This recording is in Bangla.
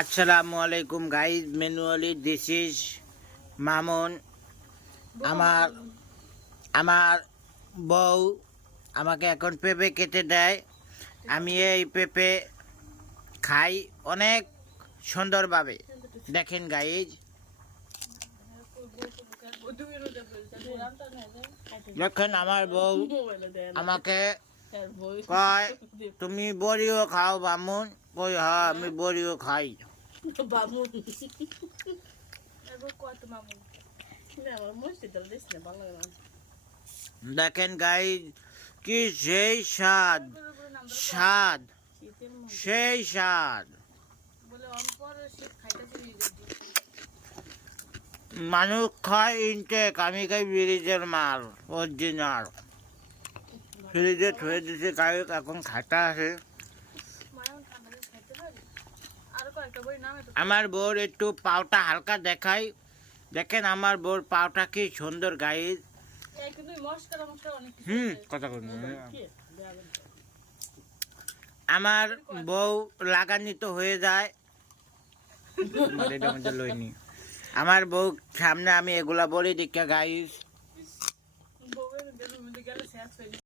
আসসালামু আলাইকুম guys, manually this is Mamun. আমার আমার বউ আমাকে এখন পেঁপে কেটে দেয়। আমি এই পেঁপে খাই অনেক সুন্দরভাবে। দেখেন গাইজ, দেখেন আমার বউ আমাকে কয় তুমি বড়িও খাও বামুন। কই হ্যাঁ, আমি বড়িও খাই। দেখেন গাইজ, কি সেই স্বাদ স্বাদ সেই স্বাদ। মানুষ খায় ইনটেক, আমি খাই ব্রিজের মাল অরিজিনাল। ফ্রিজে থুয়ে দিছে গাইজ, এখন খাটা আছে। আমার বউর একটু পাওটা হালকা দেখাই। দেখেন আমার বউর পাওটা কি সুন্দর গাইজ। কথা বলুন। আমার বউ লাগান্বিত হয়ে যায়। লইনি আমার বউ সামনে আমি এগুলা বলি দীক্ষা গাইজ।